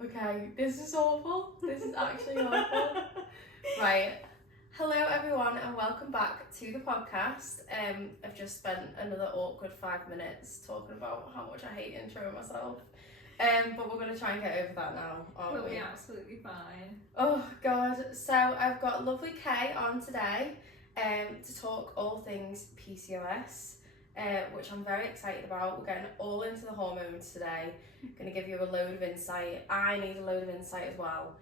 Okay, this is awful. This is actually awful. Right. Hello everyone and welcome back to the podcast. I've just spent another awkward 5 minutes talking about how much I hate introing myself. But we're going to try and get over that now, aren't we? We'll be absolutely fine. Oh God. So I've got lovely Kay on today to talk all things PCOS. Which I'm very excited about. We're getting all into the hormones today. Going to give you a load of insight. I need a load of insight as well.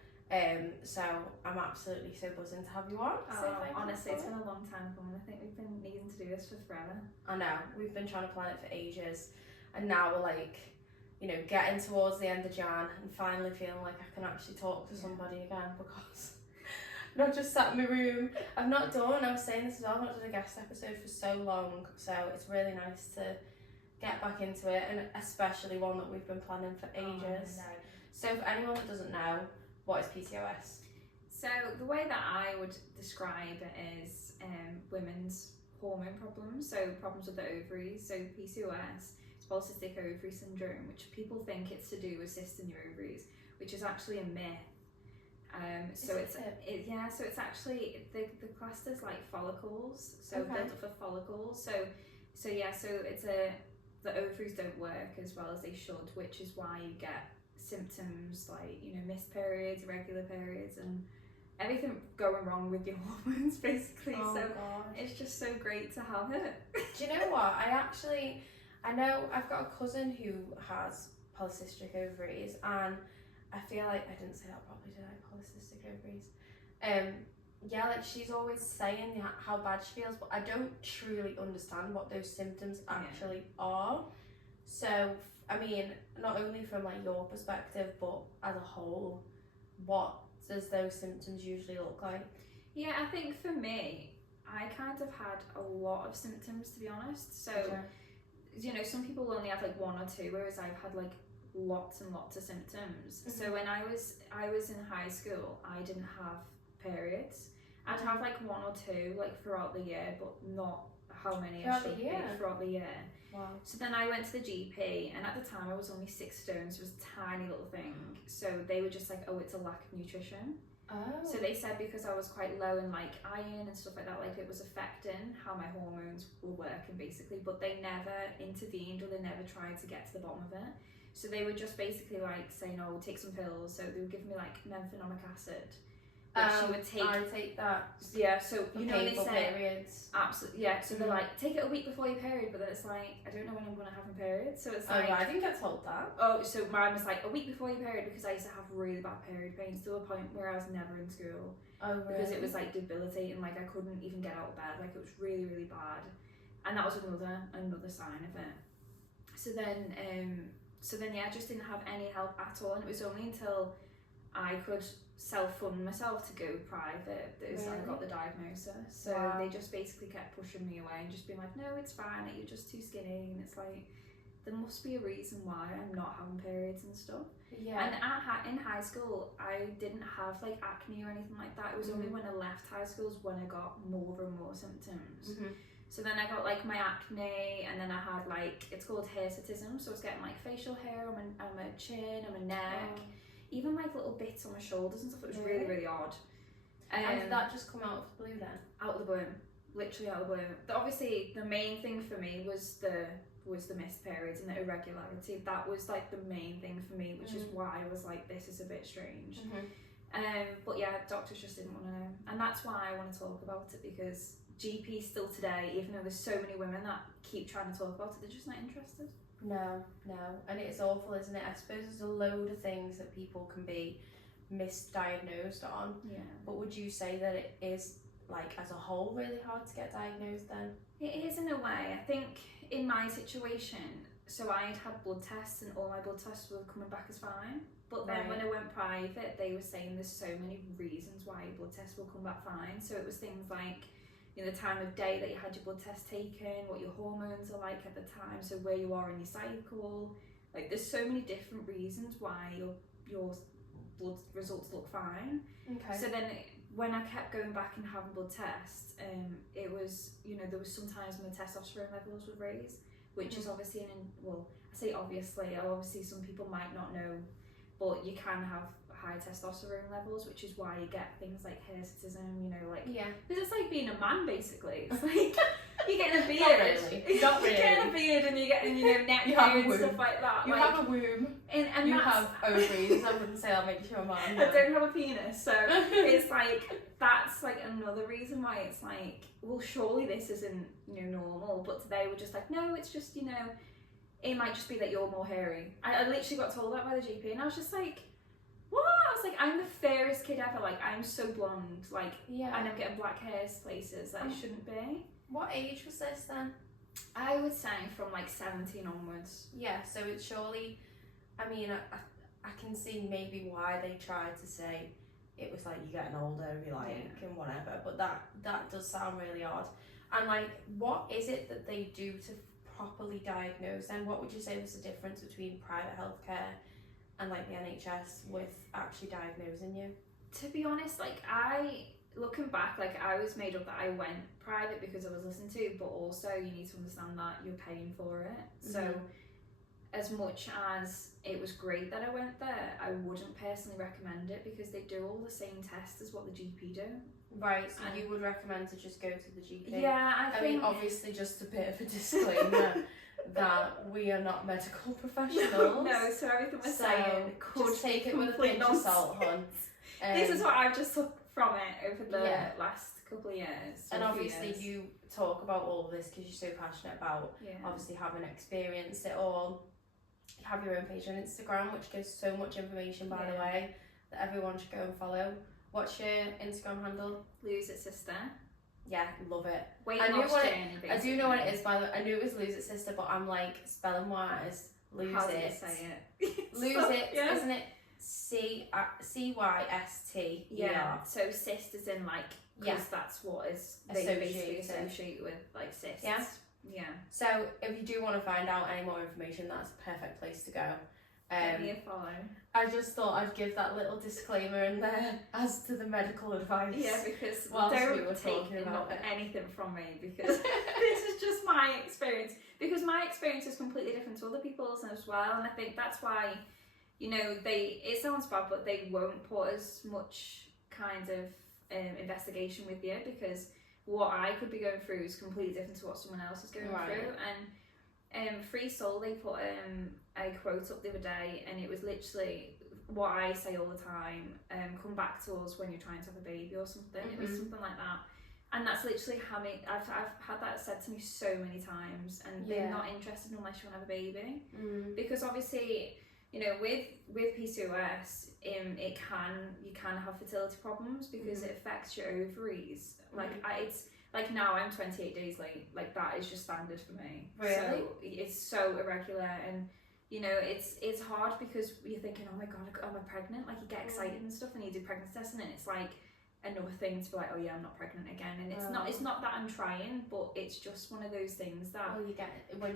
So I'm absolutely so buzzing to have you on. Honestly, it's been a long time coming. I think we've been needing to do this for forever. I know. We've been trying to plan it for ages. And now we're like, getting towards the end of Jan and finally feeling like I can actually talk to somebody again because not just sat in my room. I was saying this as well, I've not done a guest episode for so long, so it's really nice to get back into it, and especially one that we've been planning for ages. So for anyone that doesn't know, what is PCOS? So the way that I would describe it is women's hormone problems, so problems with the ovaries. So PCOS is polycystic ovary syndrome, which people think it's to do with cysts in your ovaries, which is actually a myth. So it's actually the classed as like follicles, so built up of follicles. So it's the ovaries don't work as well as they should, which is why you get symptoms like missed periods, irregular periods, and everything going wrong with your hormones basically. God. It's just so great to have it. Do you know what? I know I've got a cousin who has polycystic ovaries, and I feel like I didn't say that properly, did I? Polycystic ovaries. Like she's always saying how bad she feels, but I don't truly understand what those symptoms actually are. So, I mean, not only from like your perspective, but as a whole, what does those symptoms usually look like? Yeah, I think for me, I kind of had a lot of symptoms, to be honest. So, some people only have like one or two, whereas I've had like lots and lots of symptoms. Mm-hmm. So when I was in high school, I didn't have periods. I'd have like one or two like throughout the year, but not how many I should be throughout the year. Wow. So then I went to the GP, and at the time I was only 6 stone, so it was a tiny little thing. So they were just like, oh, it's a lack of nutrition. Oh. So they said because I was quite low in like iron and stuff like that, like it was affecting how my hormones were working basically, but they never intervened or they never tried to get to the bottom of it. So they would just basically like say, no, take some pills. So they would give me like methanoic acid, which she would take. I take that. Yeah, so they say periods. Absolutely, yeah. So they're like, take it a week before your period, but then it's like, I don't know when I'm going to have my period. So it's like, I didn't get told that. Oh, so mine was like a week before your period, because I used to have really bad period pains to a point where I was never in school. Oh, really? Because it was like debilitating, like I couldn't even get out of bed, like it was really, really bad, and that was another sign of it. So then I just didn't have any help at all, and it was only until I could self-fund myself to go private that I got the diagnosis. So they just basically kept pushing me away and just being like, no, it's fine, you're just too skinny, and it's like, there must be a reason why I'm not having periods and stuff. Yeah. And in high school, I didn't have like acne or anything like that. It was only when I left high school when I got more and more symptoms. So then I got like my acne, and then I had like, it's called hirsutism, so I was getting like facial hair on my chin, on my neck, even like little bits on my shoulders and stuff. It was really, really odd. And did that just come out of the blue then? Out of the blue, literally out of the blue. Obviously, the main thing for me was the missed periods and the irregularity. That was like the main thing for me, which is why I was like, this is a bit strange. But yeah, doctors just didn't want to know, and that's why I want to talk about it, because GPs still today, even though there's so many women that keep trying to talk about it, they're just not interested. No, and it's awful, isn't it? I suppose there's a load of things that people can be misdiagnosed on. Yeah. But would you say that it is, like, as a whole, really hard to get diagnosed then? It is in a way. I think in my situation, so I'd had blood tests and all my blood tests were coming back as fine. But then when I went private, they were saying there's so many reasons why your blood tests will come back fine. So it was things like, the time of day that you had your blood test taken, what your hormones are like at the time, so where you are in your cycle. Like, there's so many different reasons why your blood results look fine. Okay. So then when I kept going back and having blood tests, it was, there was sometimes my testosterone levels would raise, which is obviously I say obviously some people might not know but you can have high testosterone levels, which is why you get things like hirsutism, you know, like, because it's like being a man basically. It's like you're getting a beard. Not really. You're getting a beard and you're getting, you know, neck hair and stuff like that. You like, have a womb. And you that's, have ovaries. I wouldn't say that makes you a man. I don't have a penis, so it's like that's like another reason why it's like, well, surely this isn't, you know, normal. But today we're just like, no, it's just, you know, it might just be that you're more hairy. I literally got told that by the GP, and I was just like, what? I was like, I'm the fairest kid ever. Like, I'm so blonde. Like, and I'm getting black hairs places that I shouldn't be. What age was this then? I would say from like 17 onwards. Yeah, so it's surely, I mean, I can see maybe why they tried to say it was like you're getting older, be like, and whatever, but that does sound really odd. And like, what is it that they do to properly diagnose then? What would you say was the difference between private healthcare and like the NHS with actually diagnosing you? To be honest, like looking back, like I was made up that I went private because I was listened to, but also you need to understand that you're paying for it. So as much as it was great that I went there, I wouldn't personally recommend it because they do all the same tests as what the GP do. Right, so you would recommend to just go to the GP? Yeah, I think... mean, obviously, just a bit of a disclaimer that we are not medical professionals. No, so everything we're saying could just take it with a pinch of salt, hon. This is what I've just took from it over the last couple of years. And obviously you talk about all of this because you're so passionate about obviously having experienced it all. You have your own page on Instagram, which gives so much information, by the way, that everyone should go and follow. What's your Instagram handle? Lose It Sister. Yeah, love it. Weight loss journey, I do know what it is, by the way. I knew it was Lose It Sister, but I'm like, spelling wise, lose How it. do you say it? Lose it, isn't it? CYST. Yeah, so cyst is in like, because that's what is they basically associate with like cysts. Yeah. So if you do want to find out any more information, that's a perfect place to go. Give me a follow. I just thought I'd give that little disclaimer in there as to the medical advice. Yeah, because don't take anything from me because this is just my experience. Because my experience is completely different to other people's as well, and I think that's why, you know, it sounds bad, but they won't put as much kind of investigation with you because what I could be going through is completely different to what someone else is going through. And Free Soul, they put a quote up the other day, and it was literally what I say all the time, come back to us when you're trying to have a baby or something. It was something like that. And that's literally how I've had that said to me so many times, and they're not interested unless you want to have a baby. Because obviously, you know, with PCOS, you can have fertility problems because it affects your ovaries. Like it's like now I'm 28 days late. Like that is just standard for me. Really? So it's so irregular, and you know it's hard because you're thinking, oh my god, am I pregnant? Like you get excited and stuff, and you do pregnancy testing, and it's like another thing to be like, oh yeah, I'm not pregnant again. And it's not that I'm trying, but it's just one of those things that when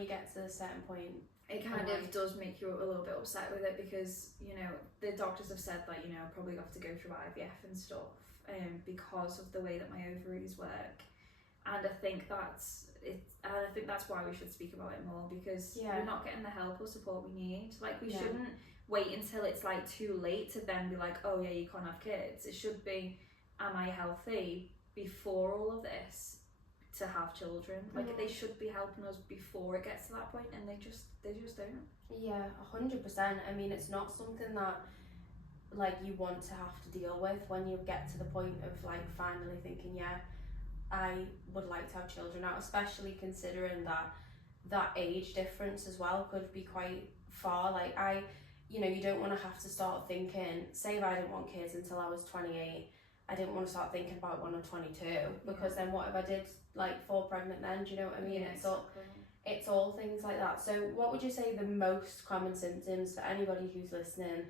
you get to a certain point, it kind of does make you a little bit upset with it because, you know, the doctors have said that, you know, I'll probably have to go through IVF and stuff because of the way that my ovaries work. And I think that's why we should speak about it more because we're not getting the help or support we need. Like we shouldn't wait until it's like too late to then be like, oh yeah, you can't have kids. It should be, am I healthy before all of this to have children? Like they should be helping us before it gets to that point, and they just don't. Yeah, 100%. I mean, it's not something that like you want to have to deal with when you get to the point of like finally thinking, I would like to have children now, especially considering that age difference as well could be quite far. Like you know, you don't want to have to start thinking, say if I didn't want kids until I was 28, I didn't want to start thinking about when I'm 22 because then what if I did like fall pregnant then? Do you know what I mean? It's all things like that. So what would you say the most common symptoms for anybody who's listening,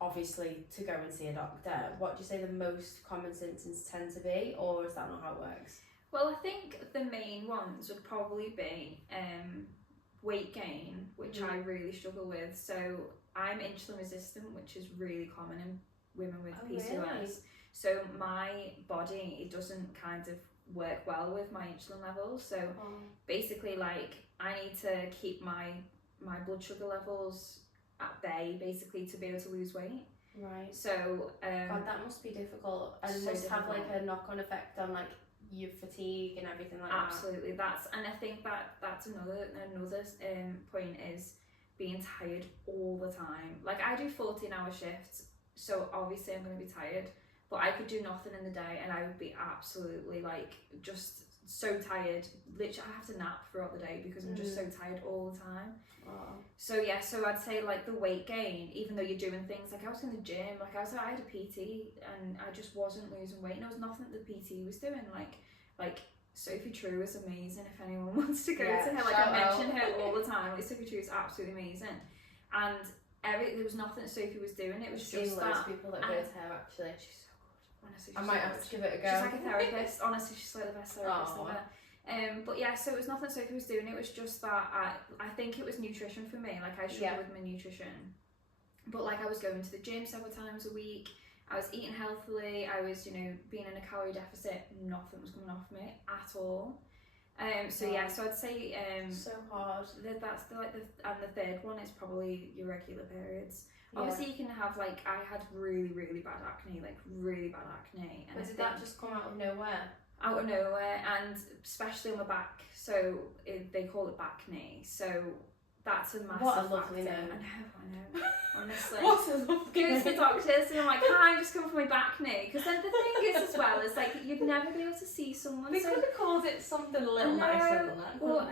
obviously to go and see a doctor, what do you say the most common symptoms tend to be, or is that not how it works? Well, I think the main ones would probably be weight gain, which I really struggle with. So I'm insulin resistant, which is really common in women with PCOS. Really? So my body, it doesn't kind of work well with my insulin levels. So basically, like I need to keep my blood sugar levels at bay basically to be able to lose weight. Right. So God, that must be difficult, and so must have difficult. like a knock-on effect on like your fatigue and everything like Absolutely, that's, and I think that's another point is being tired all the time. Like I do 14-hour shifts, so obviously I'm going to be tired, but I could do nothing in the day and I would be absolutely like just so tired. Literally, I have to nap throughout the day because I'm just so tired all the time. So yeah, so I'd say like the weight gain, even though you're doing things like I was in the gym, like I had a PT and I just wasn't losing weight, and there was nothing the PT was doing. Like Sophie True is amazing if anyone wants to go to her. Like I mention her all the time. Like Sophie True is absolutely amazing, and there was nothing that Sophie was doing. It was just that people that go to her actually. She's so good. Honestly, I might have to give it a go. She's like a therapist. Honestly, she's like the best therapist ever. But yeah, so it was nothing Sophie was doing. It was just that I think it was nutrition for me. Like I struggled with my nutrition, but like I was going to the gym several times a week. I was eating healthily. I was, you know, being in a calorie deficit. Nothing was coming off me at all. So yeah, so I'd say so hard. That's and the third one is probably your regular periods. Obviously, you can have like I had really bad acne, like really bad acne. And did that just come out of nowhere? Out of nowhere, and especially on my back, so they call it back knee, so that's a massive What a lovely factor. name. I know, honestly. What a lovely Go to the doctors and I'm like, hi, I'm just coming for my back knee, because then the thing is as well, is like you'd never be able to see someone. They could have called it something a little nicer than that. Well,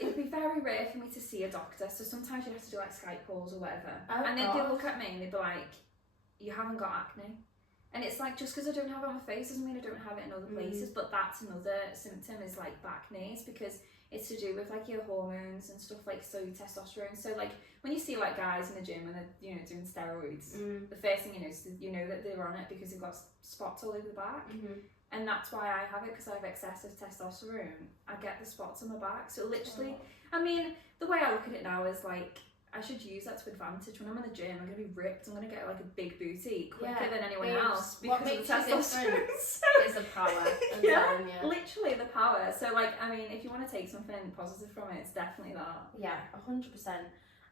it'd be very rare for me to see a doctor, so sometimes you have to do like Skype calls or whatever, and then they'd look at me and they'd be like, you haven't got acne. And it's like, just because I don't have it on my face doesn't mean I don't have it in other places, but that's another symptom is like back knees, because it's to do with like your hormones and stuff, like so your testosterone. So like when you see like guys in the gym and they're, you know, doing steroids, the first thing you notice is you know that they're on it because they've got spots all over the back. And that's why I have it, because I have excessive testosterone. I get the spots on my back. So literally, I mean, the way I look at it now is like, I should use that to advantage. When I'm in the gym, I'm going to be ripped. I'm going to get like a big booty quicker than anyone else because of the testosterone. Is the power. Literally the power. So like, I mean, if you want to take something positive from it, it's definitely that. Yeah, 100%.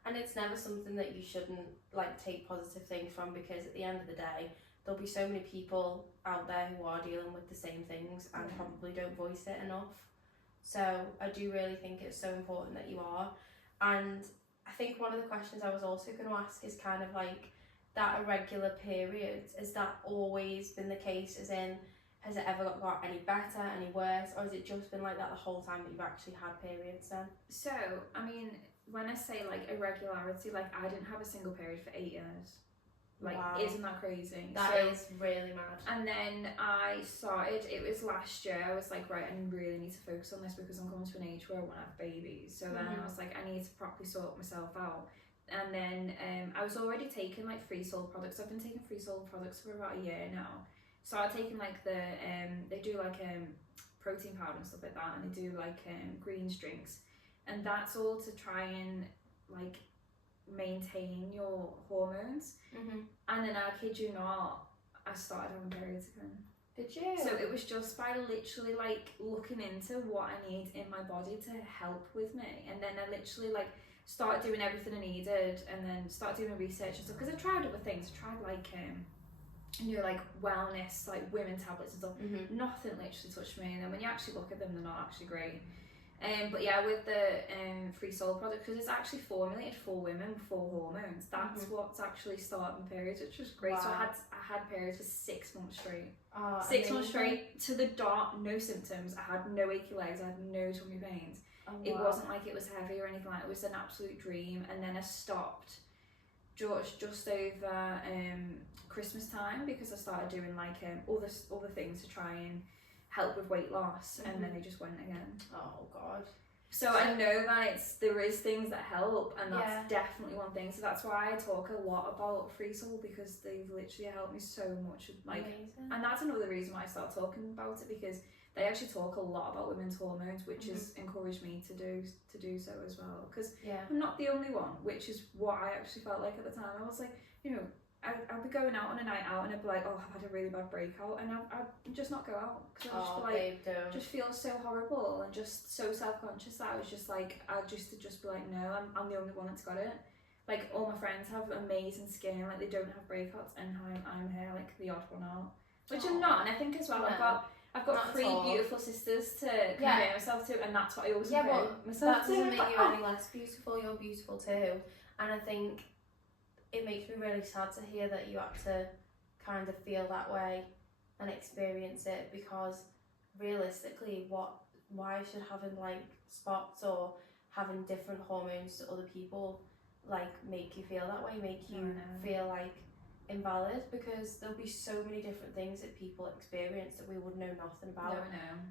And it's never something that you shouldn't like take positive things from, because at the end of the day, there'll be so many people out there who are dealing with the same things and probably don't voice it enough. So I do really think it's so important that you are. And I think one of the questions I was also going to ask is kind of like that irregular periods. Has that always been the case? As in, has it ever got any better, any worse, or has it just been like that the whole time that you've actually had periods then? So, I mean, when I say like irregularity, like I didn't have a single period for 8 years. Like, isn't that crazy? That is really mad. And then I started, it was last year, I was like, right, I really need to focus on this because I'm coming to an age where I want to have babies. So then I was like, I need to properly sort myself out. And then I was already taking like free soul products. I've been taking free soul products for about a year now. So I've taken like the, they do like protein powder and stuff like that. And they do like greens drinks. And that's all to try and like maintain your hormones. And then I kid you not, I started having periods again. Did you? So it was just by literally like looking into what I need in my body to help with me, and then I literally like started doing everything I needed, and then started doing research and stuff, because I tried other things. I tried like you know, like wellness, like women tablets and stuff. Nothing literally touched me, and then when you actually look at them, they're not actually great. But yeah, with the Free Soul product, because it's actually formulated for women for hormones, that's what's actually starting periods, which was great. So I had periods for 6 months straight. 6 months straight to the dot, no symptoms. I had no achy legs, I had no tummy pains. It wasn't like it was heavy or anything like that. It was an absolute dream. And then I stopped just over Christmas time, because I started doing like other things to try and help with weight loss, and then they just went again. Oh god. So I know that there is things that help, and that's definitely one thing. So that's why I talk a lot about Free Soul, because they've literally helped me so much. Like, and that's another reason why I started talking about it, because they actually talk a lot about women's hormones, which has encouraged me to do so as well. Because I'm not the only one, which is what I actually felt like at the time. I was like, you know, I'd be going out on a night out and I'd be like, oh, I've had a really bad breakout, and I'd just not go out, because I just feel like, just feel so horrible and just so self-conscious that I was just like, I'd just be like, no, I'm the only one that's got it. like all my friends have amazing skin, like they don't have breakouts, and I'm here like the odd one out, which I'm not. And I think as well, No, I've got not at 3 all. beautiful sisters to compare myself to, and that's what I always compare but myself that to. doesn't make you any less beautiful. You're beautiful too, and I think it makes me really sad to hear that you had to kind of feel that way and experience it, because realistically, why should having like spots or having different hormones to other people like make you feel that way, make you feel like invalid? Because there'll be so many different things that people experience that we would know nothing about.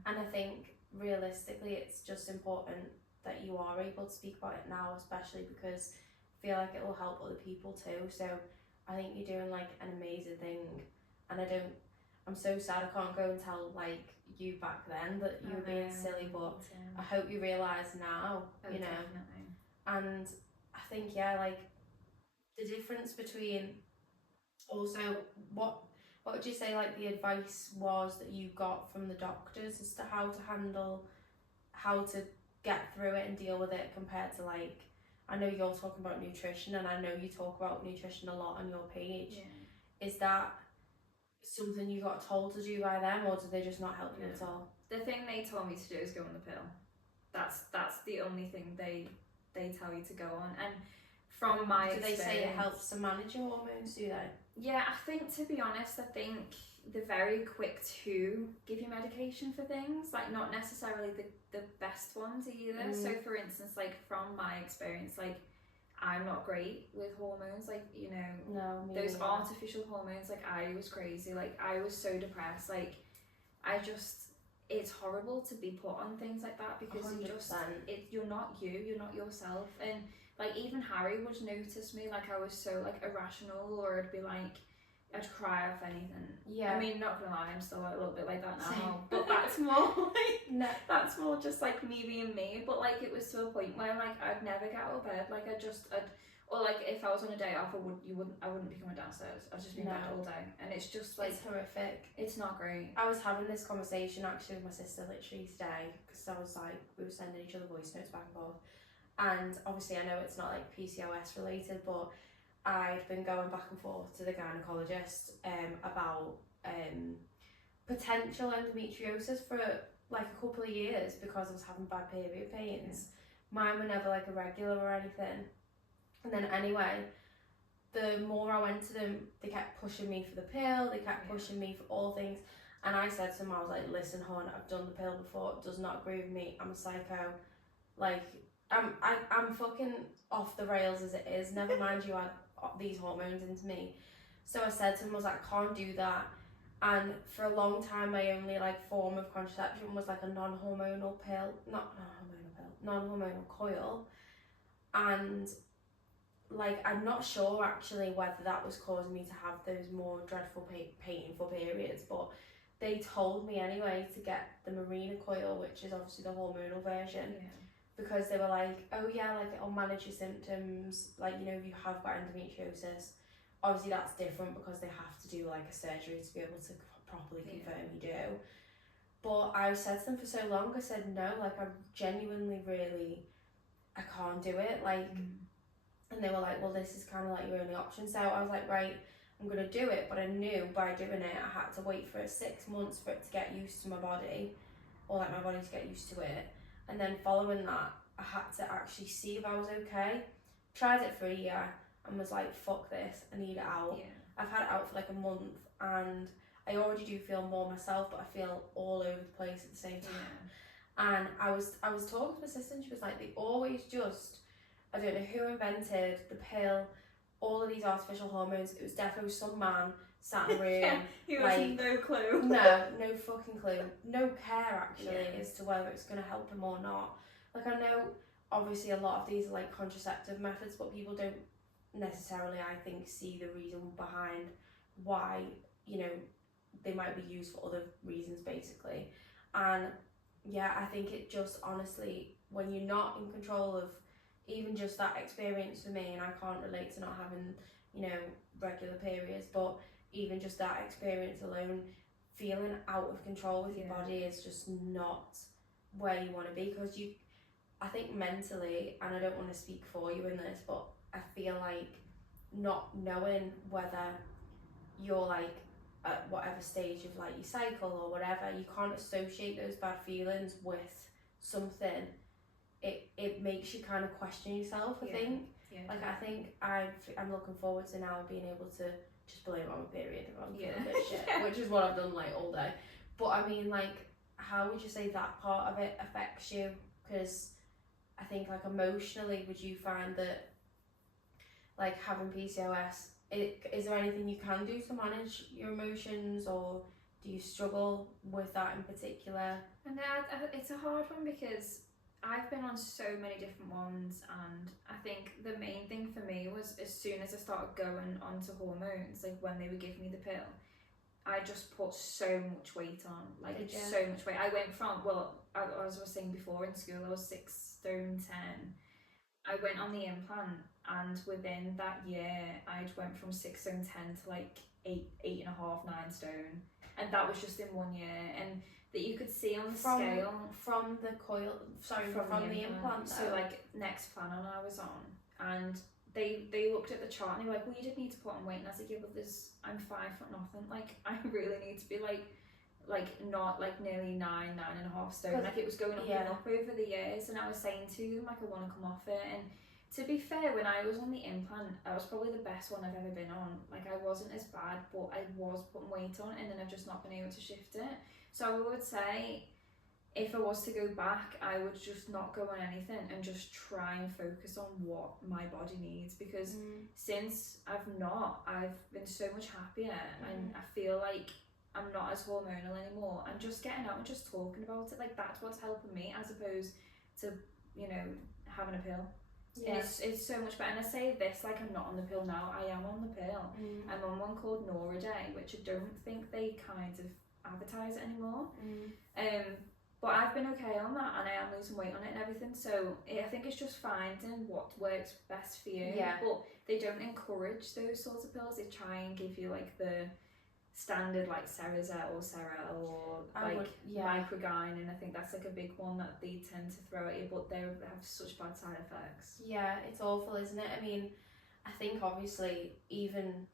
And I think realistically it's just important that you are able to speak about it now, especially because I feel like it will help other people too. So I think you're doing like an amazing thing, and I'm so sad I can't go and tell like you back then that you were being silly, but I hope you realise now, you know. Definitely. And I think like the difference between also what would you say like the advice was that you got from the doctors as to how to get through it and deal with it, compared to like, I know you're talking about nutrition, and I know you talk about nutrition a lot on your page. Is that something you got told to do by them, or did they just not help you at all? The thing they told me to do is go on the pill. That's the only thing they tell you to go on. And from my experience, do they say it helps to manage your hormones, do they? Yeah, I think, to be honest, I think they're very quick to give you medication for things, like not necessarily the best ones either. So for instance, like from my experience, like I'm not great with hormones, like, you know, those artificial hormones, like I was crazy, like I was so depressed, like it's horrible to be put on things like that, because 100%. you're not you're not yourself. And like even Harry would notice me, like I was so like irrational, or I'd be like, I'd cry off anything. I mean, not gonna lie, I'm still a little bit like that now, but that's more like that's more just like me being me. But like it was to a point where like I'd never get out of bed, like or like if I was on a day off, I wouldn't be coming downstairs. I'd just be in bed all day, and it's just like, it's horrific. It's not great. I was having this conversation actually with my sister literally today, because I was like, we were sending each other voice notes back and forth, and obviously I know it's not like PCOS related, but I'd been going back and forth to the gynecologist about potential endometriosis for like a couple of years, because I was having bad period pains. Mine were never like irregular or anything. And then anyway, the more I went to them, they kept pushing me for the pill, they kept pushing me for all things. And I said to them, I was like, listen hon, I've done the pill before, it does not agree with me, I'm a psycho. Like, I'm fucking off the rails as it is, never mind you add these hormones into me. So I said to him, I was like, I can't do that. And for a long time, my only like form of contraception was like a non-hormonal coil. And like, I'm not sure actually whether that was causing me to have those more dreadful painful periods, but they told me anyway to get the Marina coil, which is obviously the hormonal version, because they were like, oh yeah, like it'll manage your symptoms, like, you know, if you have got endometriosis. Obviously that's different because they have to do like a surgery to be able to properly confirm you do. But I said to them for so long, I said no, like I genuinely really, I can't do it, like. And they were like, well, this is kind of like your only option. So I was like, right, I'm going to do it. But I knew by doing it, I had to wait for 6 months for it to get used to my body, or like my body to get used to it. And then following that, I had to actually see if I was okay. Tried it for a year and was like, fuck this, I need it out. I've had it out for like a month, and I already do feel more myself, but I feel all over the place at the same time. And I was talking to my sister, and she was like, they always just, I don't know who invented the pill, all of these artificial hormones. It was definitely some man sat in a room. He has no clue. No fucking clue. No care actually as to whether it's going to help him or not. Like, I know obviously a lot of these are like contraceptive methods, but people don't necessarily, I think, see the reason behind why, you know, they might be used for other reasons basically. And yeah, I think it just honestly, when you're not in control of even just that experience for me, and I can't relate to not having, you know, regular periods, but even just that experience alone, feeling out of control with your body is just not where you want to be. Because I think mentally, and I don't want to speak for you in this, but I feel like not knowing whether you're like at whatever stage of like your cycle or whatever, you can't associate those bad feelings with something. It makes you kind of question yourself, I think. Yeah, like I think I'm looking forward to now being able to just blame it on my period if I'm feeling a bit shit, which is what I've done like all day. But I mean, like, how would you say that part of it affects you? Because I think like emotionally, would you find that like having PCOS, is there anything you can do to manage your emotions, or do you struggle with that in particular? And it's a hard one because I've been on so many different ones, and I think the main thing for me was as soon as I started going onto hormones, like when they would give me the pill, I just put so much weight on, like so much weight. I went from, well, as I was saying before, in school I was 6 stone 10. I went on the implant, and within that year I went from 6 stone 10 to like 8.5, 9 stone, and that was just in 1 year. And that you could see on the scale from the coil, from the implant. So like next plan on I was on, and they looked at the chart and they were like, well, you did need to put on weight. And I was like, yeah, but I'm 5 foot nothing, like I really need to be like not like nearly 9.5 stone. Like it was going up and up over the years, and I was saying to them like I want to come off it. And to be fair, when I was on the implant, I was probably the best one I've ever been on. Like I wasn't as bad, but I was putting weight on, and then I've just not been able to shift it. So I would say if I was to go back, I would just not go on anything and just try and focus on what my body needs, because since I've been so much happier, and I feel like I'm not as hormonal anymore, and just getting out and just talking about it, like that's what's helping me, as opposed to, you know, having a pill. It's so much better. And I say this like I'm not on the pill now, I am on the pill. I'm on one called Day, which I don't think they kind of advertise it anymore. But I've been okay on that, and I am losing weight on it and everything, so I think it's just finding what works best for you. But they don't encourage those sorts of pills. They try and give you like the standard like Cerazette or Serel or Microgyne, and I think that's like a big one that they tend to throw at you, but they have such bad side effects. Yeah, it's awful, isn't it? I mean, I think obviously even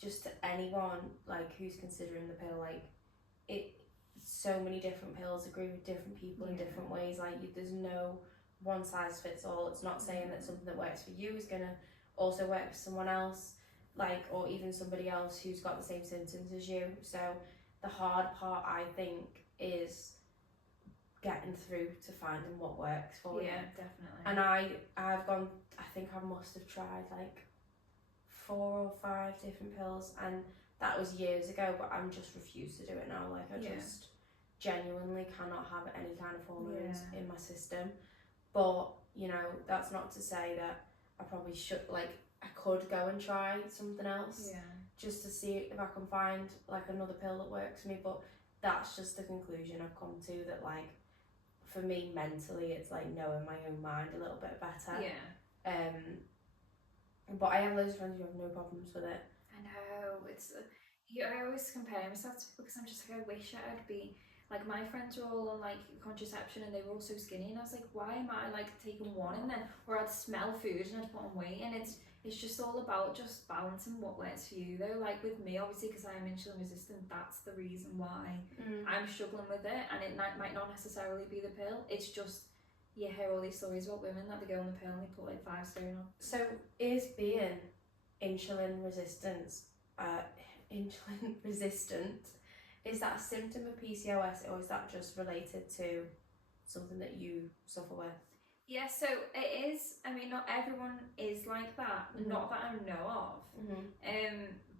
just to anyone like who's considering the pill, like so many different pills agree with different people in different ways. Like there's no one size fits all. It's not saying that something that works for you is gonna also work for someone else, like, or even somebody else who's got the same symptoms as you. So the hard part, I think, is getting through to finding what works for you. Yeah, definitely. And I've gone, I think I must have tried like 4 or 5 different pills, and that was years ago, but I'm just refused to do it now. Like I just genuinely cannot have any kind of hormones in my system. But you know, that's not to say that I probably should, like I could go and try something else just to see if I can find like another pill that works for me. But that's just the conclusion I've come to, that like for me mentally it's like knowing my own mind a little bit better. But I have loads of friends who have no problems with it. I know, it's I always compare myself to people, because I'm just like, I wish I'd be like, my friends were all on like contraception and they were all so skinny, and I was like, why am I like taking one, and then, or I'd smell food and I'd put on weight. And it's just all about just balancing what works for you though. Like with me, obviously, because I'm insulin resistant, that's the reason why I'm struggling with it, and it might not necessarily be the pill. It's just, you hear all these stories about women that they go on the pill and they put like 5 stone on. So is being insulin resistant, is that a symptom of PCOS, or is that just related to something that you suffer with? Yeah, so it is. I mean, not everyone is like that, not that I know of.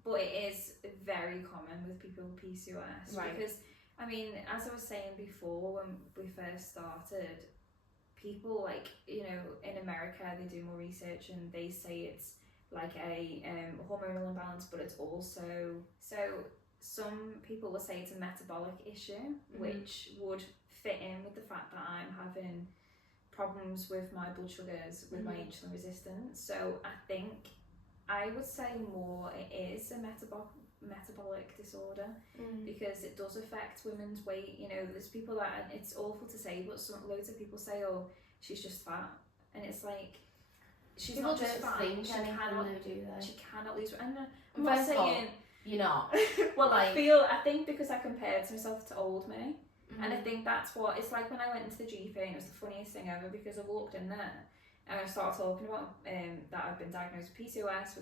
But it is very common with people with PCOS, because I mean, as I was saying before, when we first started, people like, you know, in America they do more research and they say it's like a hormonal imbalance, but it's also, so some people will say it's a metabolic issue, which would fit in with the fact that I'm having problems with my blood sugars, with my insulin resistance. So I think I would say more it is a metabolic disorder, because it does affect women's weight. You know, there's people that, it's awful to say, but loads of people say, oh, she's just fat, and it's like, she's People not just don't fine. think She anything cannot. though, do they? She cannot lose. And I'm not First of all, saying. you're not. Well, Like- I think because I compared myself to old me, and I Mm. think that's what it's like when I went into the GP, and it was the funniest thing ever because I walked in there and I started talking about that I've been diagnosed with PCOS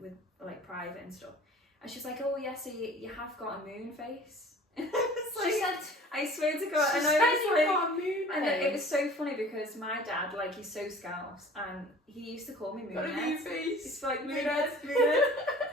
with like private and stuff, and she's like, oh yeah, so you have got a moon face. It's She like, said, I swear to God, she and said I was you like, got a moon and it was face. so funny because my dad, like, he's so scouse, and he used to call me Got a moon Moonhead. face. It's like Moonhead. Moonhead.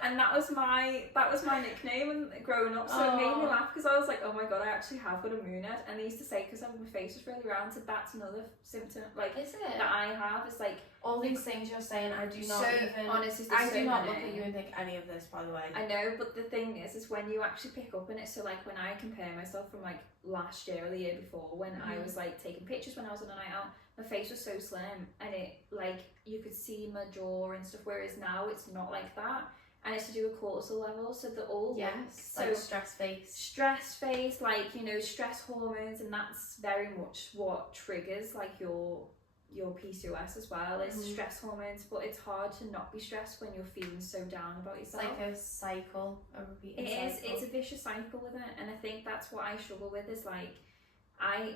And that was my nickname growing up, so it made me Aw. laugh because I was like, oh my God, I actually have got a moonhead. And they used to say, because my face was really round, so that's another symptom like Is it? that I have. It's like, All these things you're saying, I do not so even. honestly, I there's do so not many. look at you and think any of this, by the way. I know, but the thing is when you actually pick up on it. So like when I compare myself from like last year or the year before, when I was like taking pictures when I was on a night out, my face was so slim and it like you could see my jaw and stuff, whereas now it's not like that. And it's to do with cortisol levels, so they're all Yes, linked. like So stress face. stress face, like, you know, stress hormones, and that's very much what triggers like your PCOS as well, is stress hormones. But it's hard to not be stressed when you're feeling so down about It's yourself. like a cycle, a repeating cycle. It's a vicious cycle with it, and I think that's what I struggle with is like,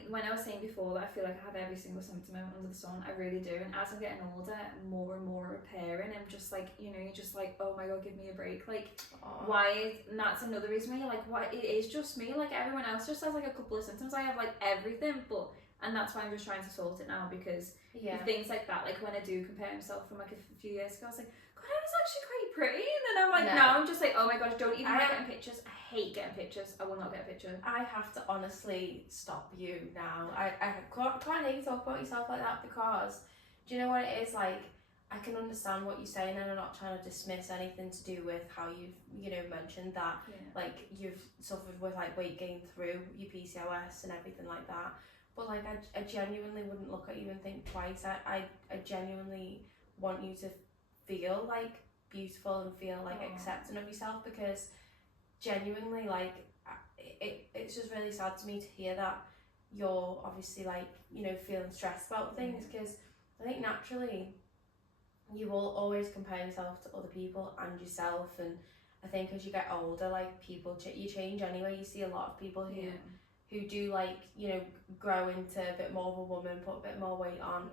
when I was saying before that I feel like I have every single symptom under the sun, I really do, and as I'm getting older, more and more appearing, I'm just like, you know, you're just like, oh my God, give me a break, like, Aw. why? And that's another reason why you're like, why? It is just me, like everyone else just has like a couple of symptoms, I have like everything, and that's why I'm just trying to sort it now, because Yeah. things like that, like when I do compare myself from like a few years ago, I was like, God, I was actually quite pretty, and then I'm like, No. now I'm just like, oh my God, don't even I- like getting pictures. I hate getting pictures. I will not get a picture. I have to honestly stop you now. I can't hear you talk about yourself like that, because do you know what it is like? I can understand what you're saying, and I'm not trying to dismiss anything to do with how you've, you know, mentioned that Yeah. like you've suffered with like weight gain through your PCOS and everything like that. But like I genuinely wouldn't look at you and think twice. I genuinely want you to feel like beautiful and feel like Aw. accepting of yourself, because genuinely like it's just really sad to me to hear that you're obviously like, you know, feeling stressed about things, because I think naturally you will always compare yourself to other people and yourself, and I think as you get older, like people you change anyway. You see a lot of people who do like, you know, grow into a bit more of a woman, put a bit more weight on,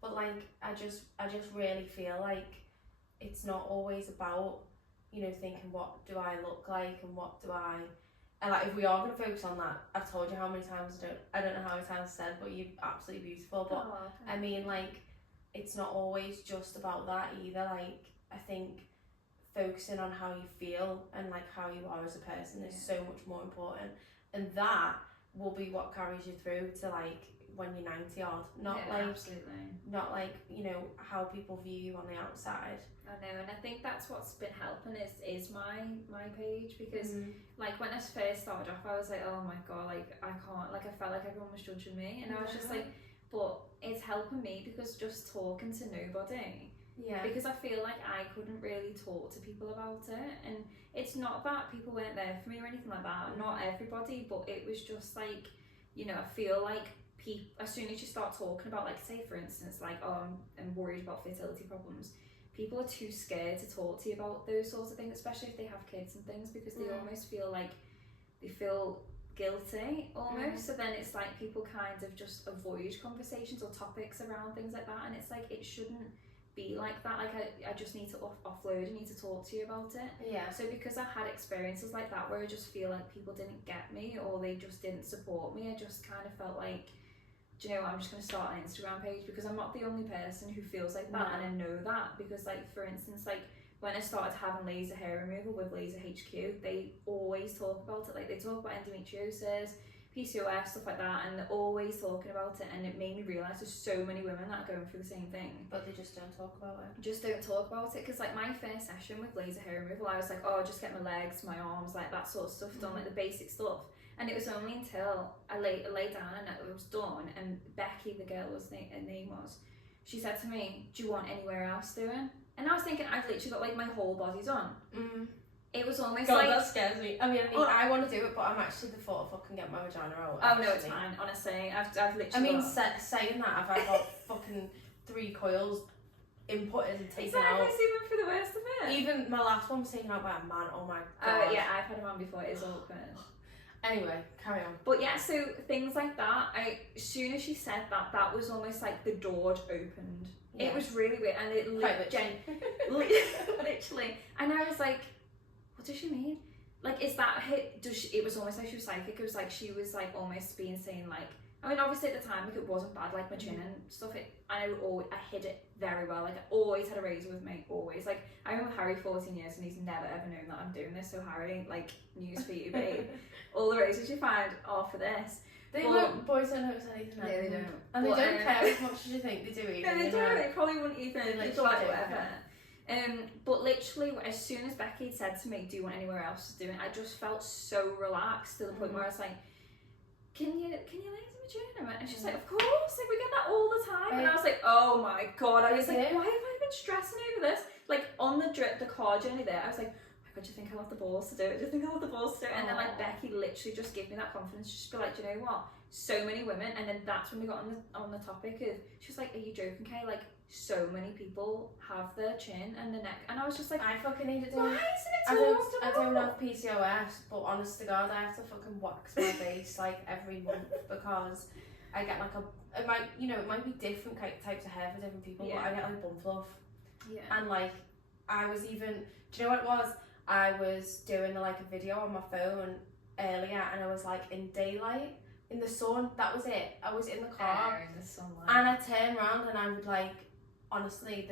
but like I just really feel like it's not always about, you know, thinking what do I look like and what do I, and like if we are going to focus on that, I've told you how many times, I don't know how many times I said, but you're absolutely beautiful, but I mean like it's not always just about that either. Like I think focusing on how you feel and like how you are as a person is so much more important, and that will be what carries you through to like when you're 90 odd, not not like, you know, how people view you on the outside. I know, and I think that's what's been helping is my page, because like when I first started off, I was like, oh my God, like I can't, like I felt like everyone was judging me, and I was just like, but it's helping me because just talking to nobody, because I feel like I couldn't really talk to people about it, and it's not that people weren't there for me or anything like that, not everybody, but it was just like, you know, I feel like as soon as you start talking about, like, say for instance, like, oh, I'm worried about fertility problems, people are too scared to talk to you about those sorts of things, especially if they have kids and things, because they almost feel like they feel guilty almost, so then it's like people kind of just avoid conversations or topics around things like that, and it's like it shouldn't be like that. Like I just need to offload, I need to talk to you about it. So because I had experiences like that where I just feel like people didn't get me or they just didn't support me, I just kind of felt like, do you know, I'm just going to start an Instagram page, because I'm not the only person who feels like that, and I know that, because like for instance, like when I started having laser hair removal with Laser HQ, they always talk about it, like they talk about endometriosis, PCOS, stuff like that, and they're always talking about it, and it made me realise there's so many women that are going through the same thing. But they just don't talk about it. Just don't talk about it, because like my first session with laser hair removal, I was like, oh, just get my legs, my arms, like that sort of stuff done, like the basic stuff. And it was only until I lay down and it was done, and Becky, the girl her name was, she said to me, do you want anywhere else doing? And I was thinking, I've literally got like my whole body done. It was almost God, like... that scares me. I mean, I want to do it, but I'm actually the thought of fucking get my vagina out. Oh no, it's fine, honestly. I've literally I mean, saying that, I've got fucking 3 coils input is and taken Exactly, out. so you went through the worst of it. Even my last one was taken out by a man. Oh my god. Yeah, I've had a man before. It is awkward. Anyway, carry on. But yeah, so things like that. As soon as she said that, that was almost like the door opened. Yeah. It was really weird, and it literally. And I was like, what does she mean? Like, is that hit? It was almost like she was psychic. It was like she was like almost being saying like. I mean, obviously at the time, like it wasn't bad, like my chin and stuff. I hid it very well. Like I always had a razor with me, always. Like I remember Harry 14 years and he's never ever known that I'm doing this. So Harry, like news for you, babe. All the razors you find are for this. Boys don't notice anything. No, they don't. And they don't care as much as you think they do. Even, no, they don't. They probably wouldn't even. They Like whatever. But literally, as soon as Becky had said to me, "Do you want anywhere else to do it?" I just felt so relaxed to the point where I was like, "Can you laser my chin?" And she's like, "Of course, like we get that all the time." And I was like, "Oh my god!" I was like, "Why have I been stressing over this?" Like on the car journey there, I was like, "Oh my god, do you think I'll have the balls to do it? Do you think I'll have the balls to do it?" And then like Becky literally just gave me that confidence. Just be like, "Do you know what? So many women." And then that's when we got on the topic of, she was like, "Are you joking, Kay? Like so many people have their chin and the neck," and I was just like, I fucking need it done. Why isn't it talked about? I don't have PCOS, but honest to God, I have to fucking wax my face like every month because I get like it might be different types of hair for different people, but I get like bum fluff. Yeah. And like, I was even, do you know what it was? I was doing like a video on my phone earlier, and I was like in daylight, in the sun. That was it. I was in the car, in the sunlight, and I turned around and I would like. Honestly,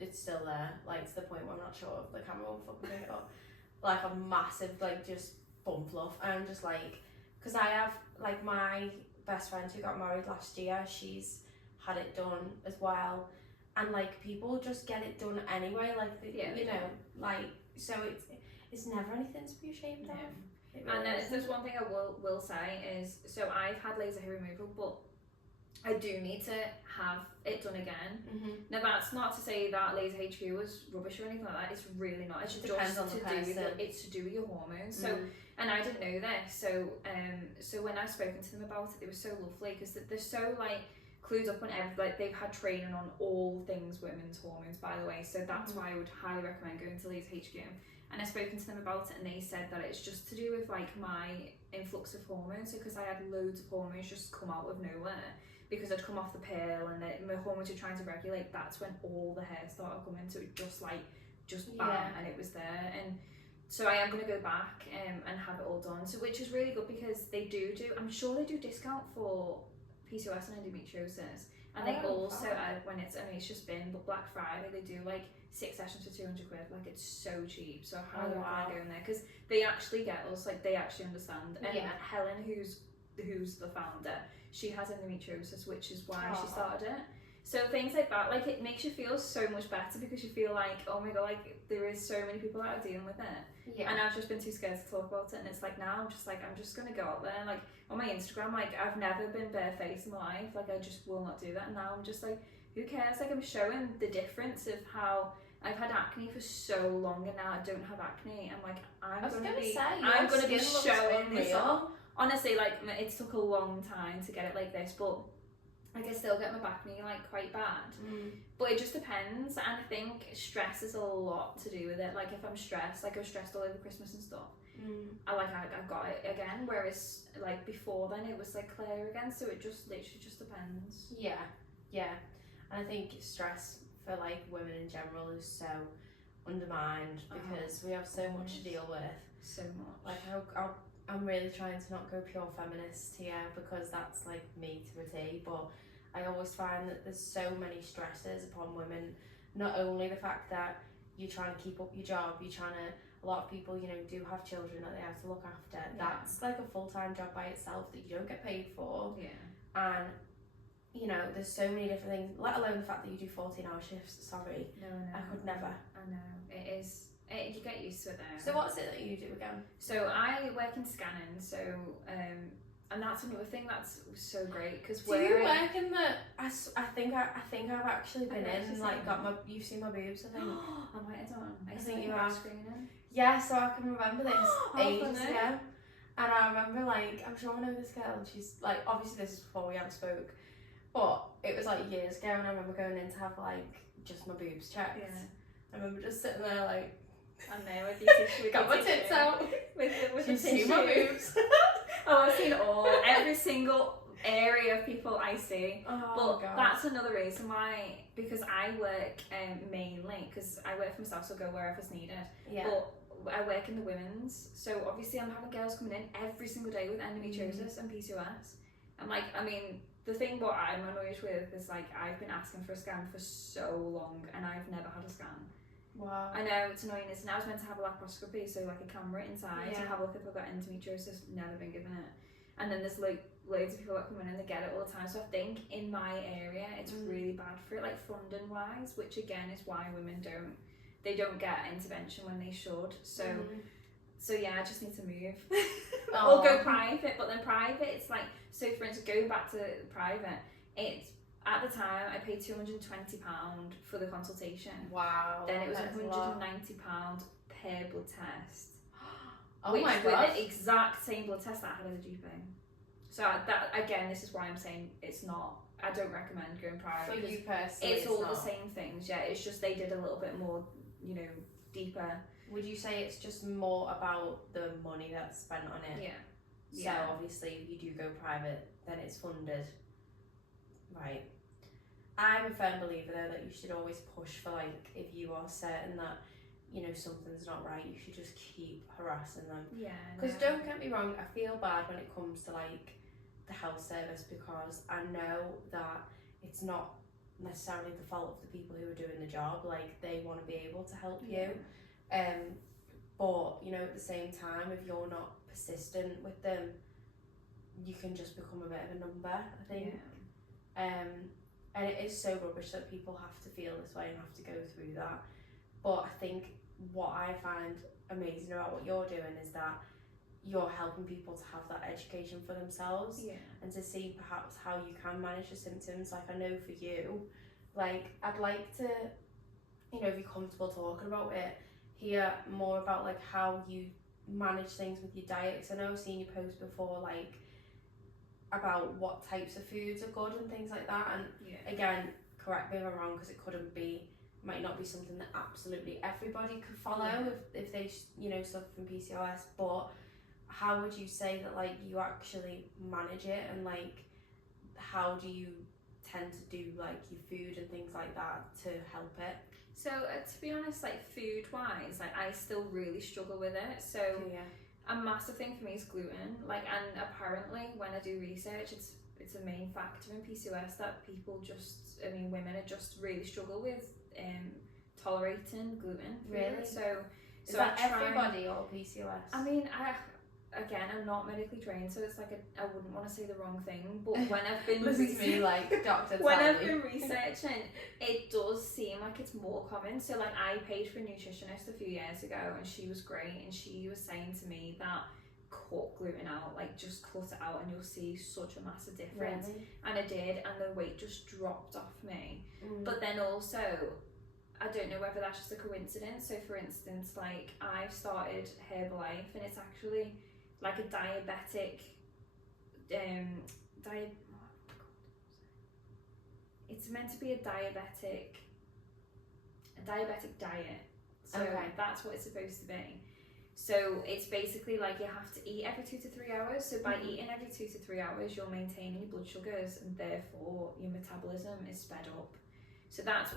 it's still there, like to the point where I'm not sure if the camera will fucking pick it up. Like a massive, like just bum fluff, and I'm just like, because I have like my best friend who got married last year, she's had it done as well, and like people just get it done anyway, like you know, like so it's never anything to be ashamed of. Really and there's one thing I will say is, so I've had laser hair removal, but I do need to have it done again. Now that's not to say that laser HQ was rubbish or anything like that. It's really not. It's just to do with your hormones. So, and I didn't know this. So, so when I've spoken to them about it, they were so lovely because they're so like clued up on everything. Like they've had training on all things women's hormones, by the way. So that's why I would highly recommend going to laser HQ. And I've spoken to them about it, and they said that it's just to do with like my influx of hormones. So because I had loads of hormones just come out of nowhere. Because I'd come off the pill and my hormones were trying to regulate, that's when all the hair started coming. So it just bam, and it was there. And so I am going to go back and have it all done. So which is really good because they do, I'm sure they do discount for PCOS and endometriosis. And they also, when it's, I mean it's just been, but Black Friday, they do like 6 sessions for 200 quid. Like it's so cheap. So I highly recommend going there because they actually get us, like they actually understand. And Helen, who's the founder, she has endometriosis, which is why she started it. So things like that, like it makes you feel so much better because you feel like, oh my god, like there is so many people that are dealing with it. And I've just been too scared to talk about it, and it's like now I'm just gonna go out there, like on my Instagram, like I've never been barefaced in my life, like I just will not do that. And now I'm just like, who cares? Like I'm showing the difference of how I've had acne for so long and now I don't have acne. I'm like, I'm gonna be showing this off. Honestly, like it took a long time to get it like this, but like I still get my back knee like quite bad. But it just depends, and I think stress is a lot to do with it. Like if I'm stressed, like I was stressed all over Christmas and stuff, I got it again. Whereas like before then it was like clear again. So it just literally just depends. Yeah. And I think stress for like women in general is so undermined because we have so much to deal with. So much. Like I'm really trying to not go pure feminist here because that's like me to a T, but I always find that there's so many stresses upon women. Not only the fact that you're trying to keep up your job, a lot of people, you know, do have children that they have to look after. That's like a full-time job by itself that you don't get paid for. And you know, there's so many different things, let alone the fact that you do 14-hour shifts. Sorry, I could never. I know, it is. You get used to it though. So what's it that you do again? So I work in scanning, so and that's another thing that's so great because do you work in the? I think I've actually been in like got my. You've seen my boobs, I think. I might have done. I think you have. Screening. Yeah, so I can remember this ages ago, and I remember like I'm sure I know this girl, and she's like obviously this is before we ever spoke, but it was like years ago, and I remember going in to have like just my boobs checked. Yeah. I remember just sitting there like, And then with your tissue, got my tits out. with You the see tissue. my boobs. Oh, I've seen every single area of people I see. Oh, But that's another reason why, because I work mainly, because I work for myself, so go wherever's needed. Yeah. But I work in the women's, so obviously I'm having girls coming in every single day with endometriosis and PCOS. And like, I mean, the thing what I'm annoyed with is like, I've been asking for a scan for so long and I've never had a scan. Wow. I know, it's annoying, isn't it? I was meant to have a laparoscopy, so like a camera inside to have a look if I've got endometriosis, never been given it. And then there's like loads of people that come in and they get it all the time. So I think in my area it's really bad for it, like funding wise, which again is why women don't get intervention when they should. So so yeah, I just need to move. Or go private. But then private, it's like, so for instance, going back to private, it's at the time I paid £220 for the consultation. Wow. Then it was £190 per blood test. Oh which my were god. the exact same blood test that I had as a GP. So that again, this is why I'm saying it's not. I don't recommend going private. For you personally, it's all not. the same things. Yeah, it's just they did a little bit more, you know, deeper. Would you say it's just more about the money that's spent on it? Yeah. So obviously, if you do go private, then it's funded. Right. I'm a firm believer though that you should always push for, like, if you are certain that, you know, something's not right, you should just keep harassing them. Yeah. Because don't get me wrong, I feel bad when it comes to like the health service, because I know that it's not necessarily the fault of the people who are doing the job. Like, they want to be able to help you. But you know, at the same time, if you're not persistent with them, you can just become a bit of a number, I think. And it is so rubbish that people have to feel this way and have to go through that. But I think what I find amazing about what you're doing is that you're helping people to have that education for themselves, and to see perhaps how you can manage the symptoms. Like, I know for you, like, I'd like to, you know, be comfortable talking about it, hear more about like how you manage things with your diet, because I know I've seen you post before, like, about what types of foods are good and things like that. And again, correct me if I'm wrong, because it might not be something that absolutely everybody could follow if they, you know, suffer from PCOS. But how would you say that, like, you actually manage it, and like, how do you tend to do like your food and things like that to help it? So to be honest, like, food wise, like, I still really struggle with it. So a massive thing for me is gluten. Like, and apparently when I do research, it's a main factor in PCOS that people women are just really struggle with tolerating gluten. Really? So is that everybody or PCOS? I mean, I'm not medically trained, so it's like I wouldn't want to say the wrong thing, but when I've been been researching, it does seem like it's more common. So like, I paid for a nutritionist a few years ago, and she was great, and she was saying to me that cut gluten out, like, just cut it out and you'll see such a massive difference. And I did, and the weight just dropped off me. But then also, I don't know whether that's just a coincidence. So for instance, like, I've started Herbalife, and it's actually like a diabetic it's meant to be a diabetic diet. So that's what it's supposed to be. So it's basically like, you have to eat every 2 to 3 hours. So by eating every 2 to 3 hours, you're maintaining your blood sugars, and therefore your metabolism is sped up. So that's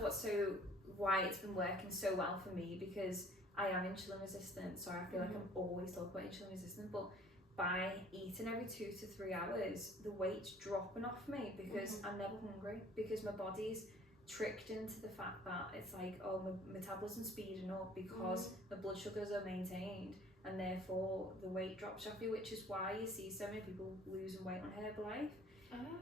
why it's been working so well for me, because I am insulin resistant. So I feel like I'm always talking about insulin resistant, but by eating every 2 to 3 hours, the weight's dropping off me, because I'm never hungry, because my body's tricked into the fact that it's like, oh, my metabolism's speeding up because the blood sugars are maintained, and therefore the weight drops off you, which is why you see so many people losing weight on Herbalife.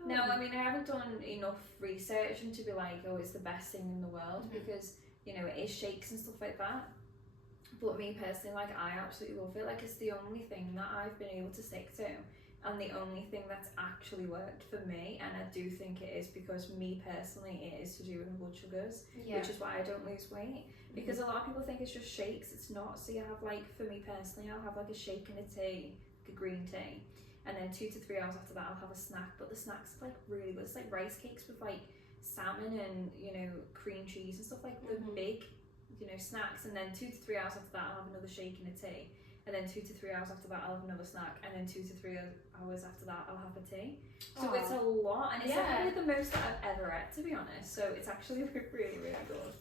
Now, I mean, I haven't done enough research and to be like, oh, it's the best thing in the world, because, you know, it is shakes and stuff like that. But me personally, like, I absolutely love it. Like, it's the only thing that I've been able to stick to, and the only thing that's actually worked for me. And I do think it is because me personally, it is to do with my blood sugars, which is why I don't lose weight. Because a lot of people think it's just shakes. It's not. So you have, like, for me personally, I'll have like a shake and a tea, like a green tea, and then 2 to 3 hours after that I'll have a snack. But the snack's like really good. It's like rice cakes with like salmon and, you know, cream cheese and stuff like the big, you know, snacks, and then 2 to 3 hours after that I'll have another shake and a tea, and then 2 to 3 hours after that I'll have another snack, and then 2 to 3 hours after that I'll have a tea. So it's a lot, and it's definitely the most that I've ever ate, to be honest. So it's actually really, really good.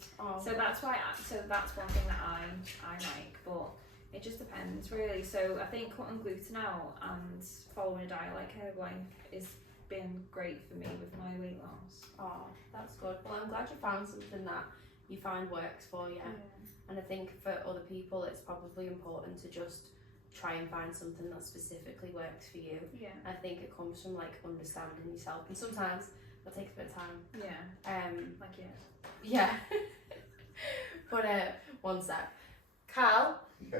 So that's why. So that's one thing that I like, but it just depends really. So I think cutting gluten out and following a diet like Herbalife is been great for me with my weight loss. Oh, that's good. Well, I'm glad you found something that you find works for you. And I think for other people it's probably important to just try and find something that specifically works for you. I think it comes from like understanding yourself, and sometimes that takes a bit of time. Like yeah. But one sec. Carl? Yeah.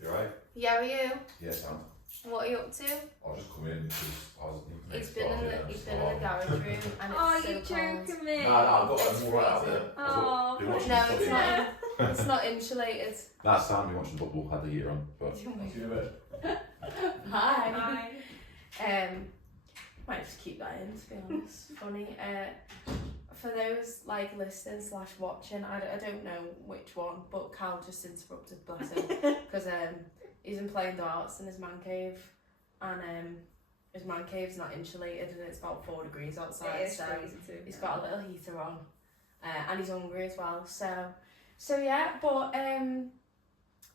You alright? Yeah, are you? Yes, Sam. What are you up to? I'll just come in because I was He's been in the garage room and it's oh, so you're cold. joking me. No, I'm It's all right out there. freezing. Oh, Been watching No, the it's footy. not. It's not insulated. Last time we watched football, had the heater on, but I'll see you in a bit. Hi. Might just keep that in, to be honest. Funny. For those like listening / watching, I don't know which one, but Carl just interrupted, bless him, because he's been playing darts in his man cave, and his man cave's not insulated and it's about 4 degrees outside, so he's got a little heater on, and he's hungry as well. So yeah, but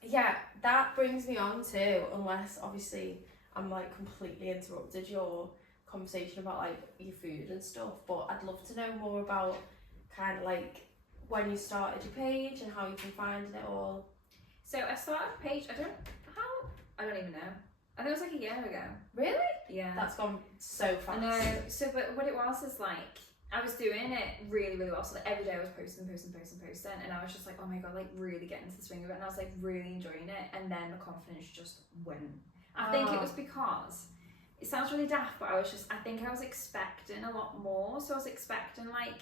yeah, that brings me on to, unless obviously I'm like completely interrupted your conversation about like your food and stuff, but I'd love to know more about kind of like when you started your page and how you've been finding it all. So I started a page, I don't even know. I think it was like a year ago. Really? Yeah. That's gone so fast. I know. So, but what it was is like, I was doing it really, really well. So like every day I was posting, and I was just like, oh my god, like really getting into the swing of it, and I was like really enjoying it, and then the confidence just went. I think it was because, it sounds really daft, but I think I was expecting a lot more. So I was expecting like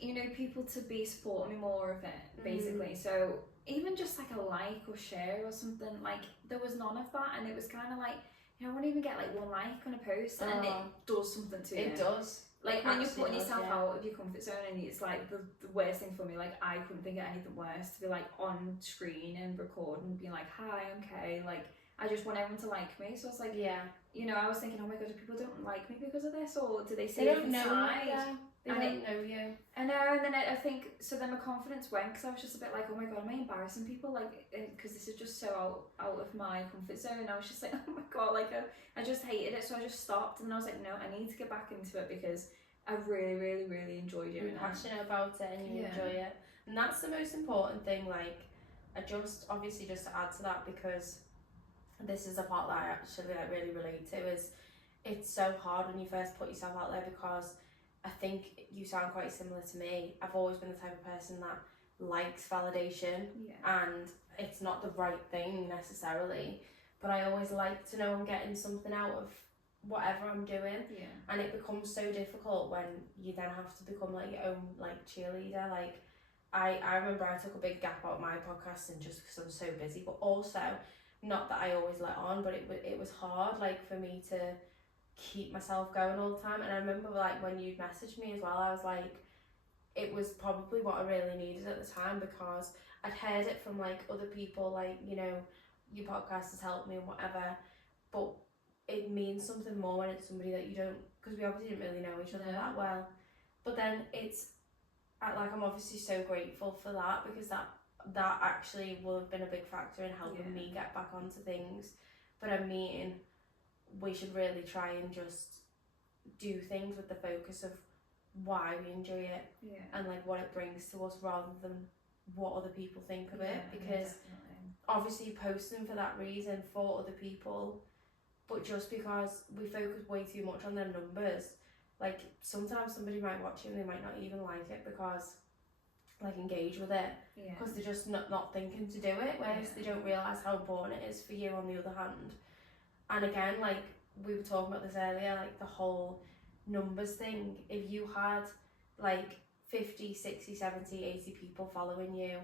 you know, people to be supporting me more of it, basically. So even just like a like or share or something, like there was none of that, and it was kind of like, you know, I won't even get like one like on a post, and it does something to you. It does. Like when you're putting does, yourself out of your comfort zone, and it's like the worst thing for me. Like I couldn't think of anything worse to be like on screen and record and be like, hi, I'm Kay. Like I just want everyone to like me. So it's like, you know, I was thinking, oh my god, do people don't like me because of this, or do they see They it don't know inside? you. They don't know you. I know, and then I think, so then my confidence went, because I was just a bit like, oh my god, am I embarrassing people? Like, because this is just so out of my comfort zone, and I was just like, oh my god, like, I just hated it, so I just stopped, and then I was like, no, I need to get back into it, because I really, really, really enjoy doing it. You're passionate about it, and you enjoy it. And that's the most important thing, like, obviously just to add to that, because this is the part that I actually like really relate to, is it's so hard when you first put yourself out there, because I think you sound quite similar to me. I've always been the type of person that likes validation, and it's not the right thing necessarily, but I always like to know I'm getting something out of whatever I'm doing, and it becomes so difficult when you then have to become like your own like cheerleader. Like I remember I took a big gap out of my podcasting just because I was so busy, but also not that I always let on, but it was hard like for me to keep myself going all the time. And I remember like when you messaged me as well, I was like, it was probably what I really needed at the time, because I'd heard it from like other people, like, you know, your podcast has helped me and whatever, but it means something more when it's somebody that you don't, because we obviously didn't really know each other that well, but then I'm obviously so grateful for that, because that actually will have been a big factor in helping me get back onto things. But I mean, we should really try and just do things with the focus of why we enjoy it, and like what it brings to us, rather than what other people think of it, because obviously posting for that reason for other people, but just because we focus way too much on their numbers, like sometimes somebody might watch it and they might not even like it, because like engage with it, because they're just not thinking to do it, whereas they don't realise how important it is for you on the other hand. And again, like we were talking about this earlier, like the whole numbers thing, if you had like 50, 60, 70, 80 people following you,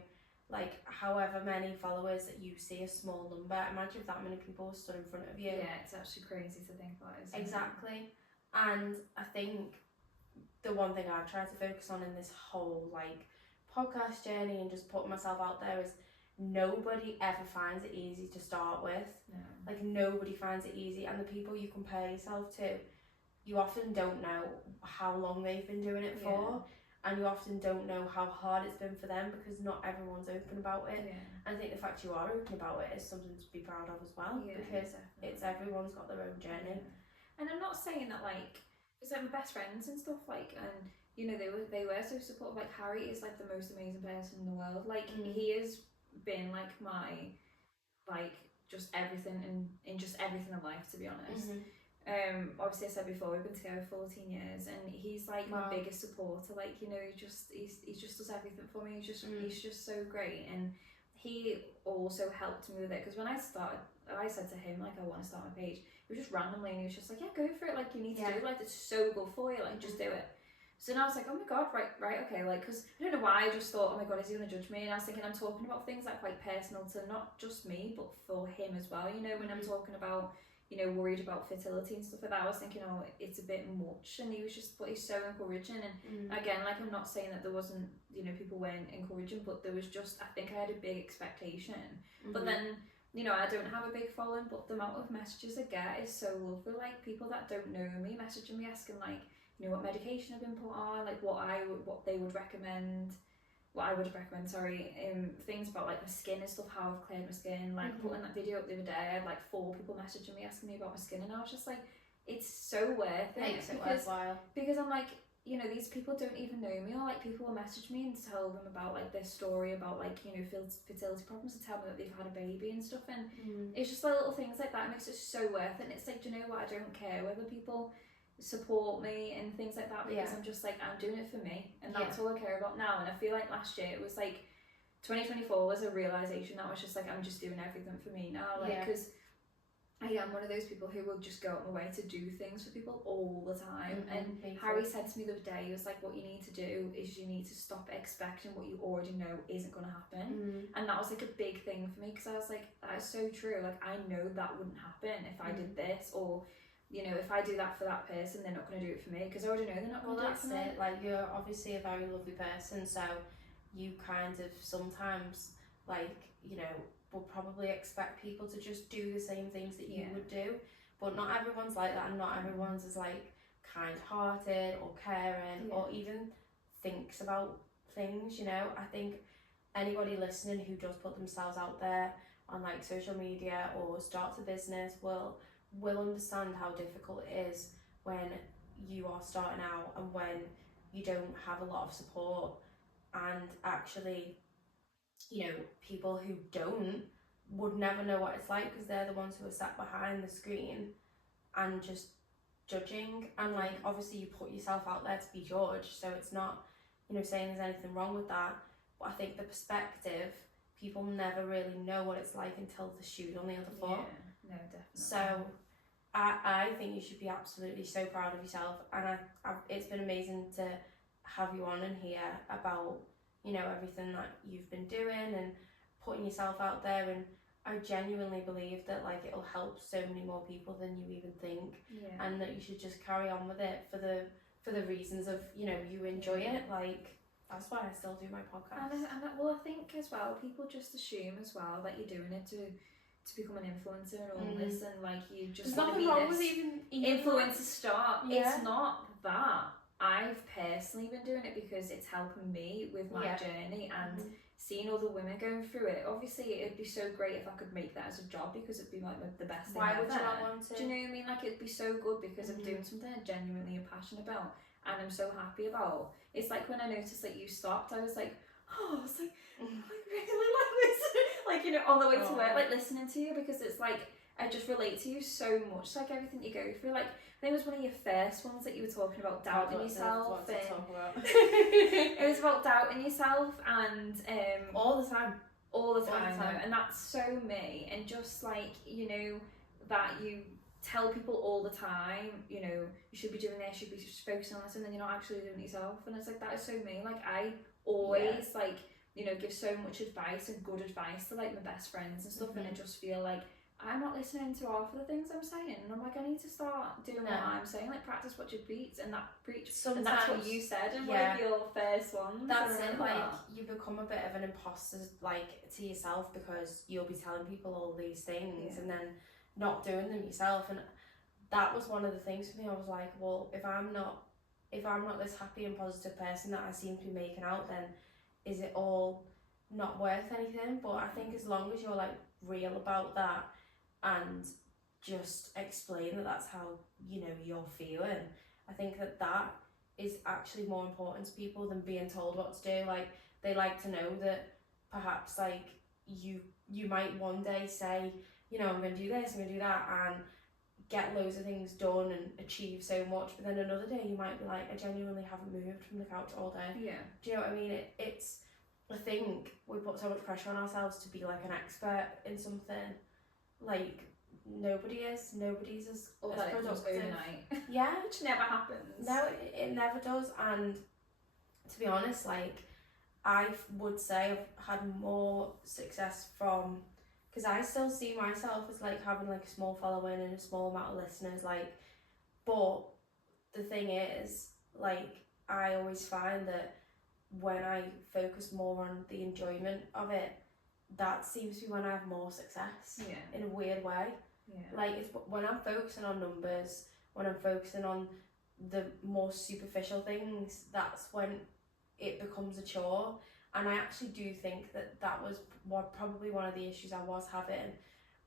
like however many followers that you see a small number, imagine if that many people stood in front of you. It's actually crazy to think about, isn't it? Exactly. And I think the one thing I've tried to focus on in this whole like podcast journey and just putting myself out there is nobody ever finds it easy to start with. No. Like nobody finds it easy, and the people you compare yourself to, you often don't know how long they've been doing it for, and you often don't know how hard it's been for them, because not everyone's open about it. And I think the fact you are open about it is something to be proud of as well, because it's everyone's got their own journey. And I'm not saying that like, it's like my best friends and stuff, like, and you know, they were so supportive. Like Harry is like the most amazing person in the world. Like he has been like my, like, just everything in just everything in life, to be honest. Obviously I said before, we've been together 14 years, and he's like my biggest supporter. Like, you know, he just does everything for me. He's just so great. And he also helped me with it, because when I started, I said to him like, I want to start my page. It was just randomly, and he was just like, yeah, go for it, like you need to do it, like it's so good for you, like just do it. So then I was like, oh my god, right, okay, like, because I don't know why, I just thought, oh my god, is he going to judge me? And I was thinking, I'm talking about things that are quite personal to not just me, but for him as well, you know, when I'm talking about, you know, worried about fertility and stuff like that, I was thinking, oh, it's a bit much. And he was just, but he's so encouraging. And again, like, I'm not saying that there wasn't, you know, people weren't encouraging, but there was just, I think I had a big expectation. But then, you know, I don't have a big following, but the amount of messages I get is so lovely. Like, people that don't know me messaging me asking, like, you know, what medication I've been put on, like what I would recommend, things about like my skin and stuff, how I've cleared my skin, like putting that video up the other day, I had like 4 people messaging me asking me about my skin, and I was just like, it's so worth it. Makes it worthwhile. Because I'm like, you know, these people don't even know me, or like people will message me and tell them about like their story about like, you know, fertility problems, and tell me that they've had a baby and stuff, and it's just like little things like that, it makes it so worth it. And it's like, do you know what, I don't care whether people support me and things like that, because I'm just like, I'm doing it for me, and that's all I care about now. And I feel like last year it was like 2024 was a realization that was just like, I'm just doing everything for me now, like, because I am one of those people who will just go out my way to do things for people all the time. And Harry said to me the other day, he was like, what you need to do is you need to stop expecting what you already know isn't going to happen. And that was like a big thing for me, because I was like, that is so true, like I know that wouldn't happen if I did this, or you know, if I do that for that person, they're not going to do it for me, because I already know they're not going to do it for me. Well, that's it. Like, you're obviously a very lovely person, so you kind of sometimes, like, you know, will probably expect people to just do the same things that you would do, but not everyone's like that, and not everyone's as like kind-hearted or caring or even thinks about things, you know. I think anybody listening who does put themselves out there on like social media or starts a business will understand how difficult it is when you are starting out and when you don't have a lot of support. And actually, you know, people who don't would never know what it's like, because they're the ones who are sat behind the screen and just judging. And like, obviously you put yourself out there to be judged, so it's not, you know, saying there's anything wrong with that, but I think the perspective, people never really know what it's like until the shoe's on the other foot. No, definitely. So I think you should be absolutely so proud of yourself, and it's been amazing to have you on and hear about, you know, everything that you've been doing and putting yourself out there. And I genuinely believe that like it'll help so many more people than you even think, and that you should just carry on with it for the reasons of, you know, you enjoy it. Like, that's why I still do my podcast. And well, I think as well, people just assume as well that you're doing it to become an influencer and all this, and like you just want to be this influencer star. It's not that. I've personally been doing it because it's helping me with my journey, and seeing other women going through it. Obviously, it'd be so great if I could make that as a job, because it'd be like the best thing ever. Why would you not want to? Do you know what I mean? Like, it'd be so good because I'm doing something I genuinely am passionate about and I'm so happy about. It's like when I noticed that you stopped, I was like, oh, I was like, I really like this. Like, you know, on the way to work, like listening to you, because it's like, I just relate to you so much, like everything you go through. Like, I think it was one of your first ones that you were talking about doubting yourself. It was about doubting yourself, and all the time. And that's so me. And just like, you know, that you tell people all the time, you know, you should be doing this, you should be just focusing on this, and then you're not actually doing it yourself. And it's like, that is so me. Like, I always like, you know, give so much advice and good advice to like my best friends and stuff, and I just feel like I'm not listening to half of the things I'm saying, and I'm like, I need to start doing what I'm saying, like practice what you preach, and Sometimes, and that's what you said in one of your first ones. That's it, like, you become a bit of an imposter, like, to yourself, because you'll be telling people all these things and then not doing them yourself. And that was one of the things for me. I was like, well, if I'm not this happy and positive person that I seem to be making out, then is it all not worth anything? But I think as long as you're like real about that and just explain that that's how, you know, you're feeling, I think that is actually more important to people than being told what to do. Like, they like to know that perhaps like you might one day say, you know, I'm going to do this, I'm going to do that, and get loads of things done and achieve so much, but then another day you might be like, I genuinely haven't moved from the couch all day. Yeah. Do you know what I mean? It's, I think we put so much pressure on ourselves to be like an expert in something. Like, nobody's as that productive. Overnight. Yeah. Which never happens. No, it never does. And to be honest, like, I would say I've had more success from, because I still see myself as like having like a small following and a small amount of listeners, like, but the thing is, like, I always find that when I focus more on the enjoyment of it, that seems to be when I have more success. In a weird way. Like, it's when I'm focusing on numbers, when I'm focusing on the more superficial things, that's when it becomes a chore. And I actually do think that was probably one of the issues I was having